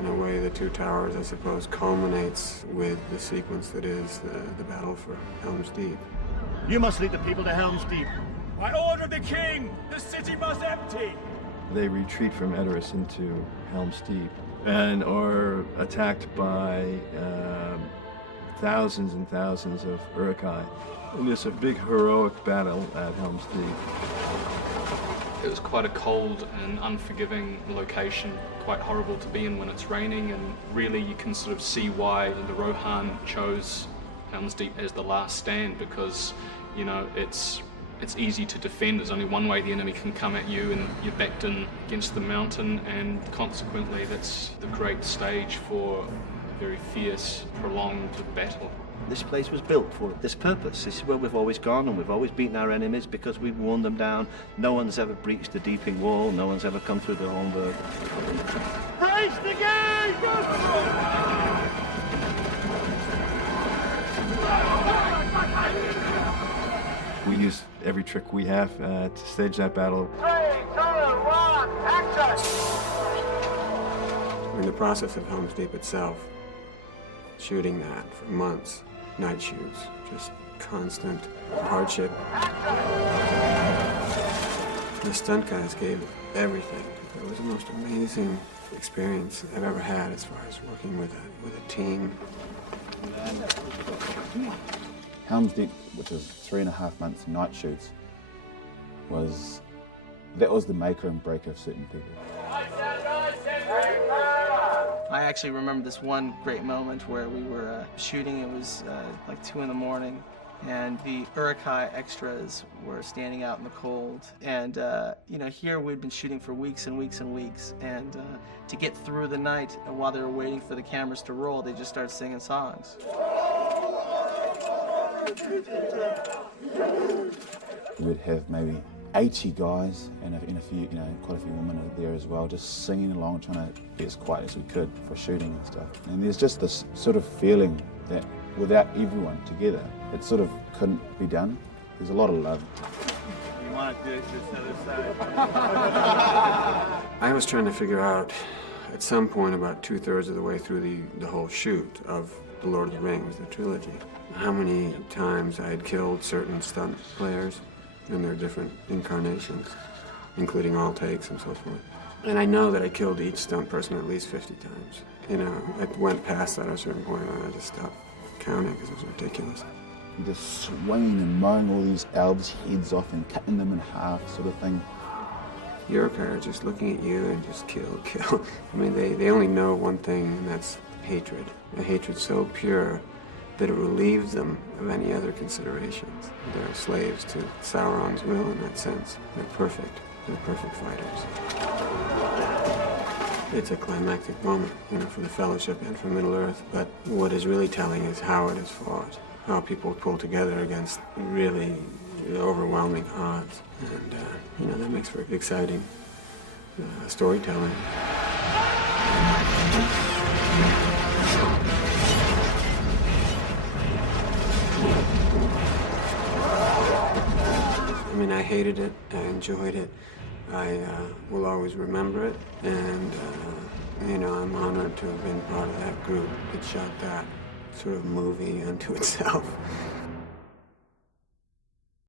in a way, the Two Towers, I suppose, culminates with the sequence that is the battle for Helms Deep. You must lead the people to Helms Deep. By order of the king, the city must empty. They retreat from Edoras into Helms Deep and are attacked by thousands and thousands of Uruk-hai. And it's a big heroic battle at Helms Deep. It was quite a cold and unforgiving location, quite horrible to be in when it's raining, and really you can sort of see why the Rohan chose Helms Deep as the last stand, because, you know, it's easy to defend. There's only one way the enemy can come at you, and you're backed in against the mountain, and consequently that's the great stage for a very fierce, prolonged battle. This place was built for this purpose. This is where we've always gone, and we've always beaten our enemies because we've worn them down. No one's ever breached the Deeping Wall. No one's ever come through the Holmberg. Praise the king! We use every trick we have to stage that battle. 3, 2, 1, action! In the process of Helms Deep itself, shooting that for months, night shoots, just constant hardship. The stunt guys gave everything. It was the most amazing experience I've ever had as far as working with a team. Helms Deep, which was 3.5 months night shoots, that was the maker and breaker of certain people. I actually remember this one great moment where we were shooting. It was like 2 in the morning, and the Uruk-hai extras were standing out in the cold. And you know, here we'd been shooting for weeks and weeks and weeks, and to get through the night, while they were waiting for the cameras to roll, they just started singing songs. We'd have maybe 80 guys and a few, quite a few women there as well, just singing along, trying to be as quiet as we could for shooting and stuff. And there's just this sort of feeling that without everyone together, it sort of couldn't be done. There's a lot of love. You want to do it to the other side? I was trying to figure out, at some point about 2/3 of the way through the whole shoot of The Lord of the Rings, the trilogy, how many times I had killed certain stunt players in their different incarnations, including all takes and so forth. And I know that I killed each stunt person at least 50 times. You know, I went past that at a certain point and I just stopped counting because it was ridiculous. Just swinging and mowing all these elves' heads off and cutting them in half, sort of thing. The Uruk-hai are just looking at you and just kill, kill. I mean, they only know one thing, and that's hatred. A hatred so pure that it relieves them of any other considerations. They're slaves to Sauron's will in that sense. They're perfect. They're perfect fighters. It's a climactic moment, for the Fellowship and for Middle-earth, but what is really telling is how it is fought, how people pull together against really overwhelming odds, and that makes for exciting storytelling. I mean, I hated it, I enjoyed it, I will always remember it, and, I'm honored to have been part of that group that shot that sort of movie unto itself.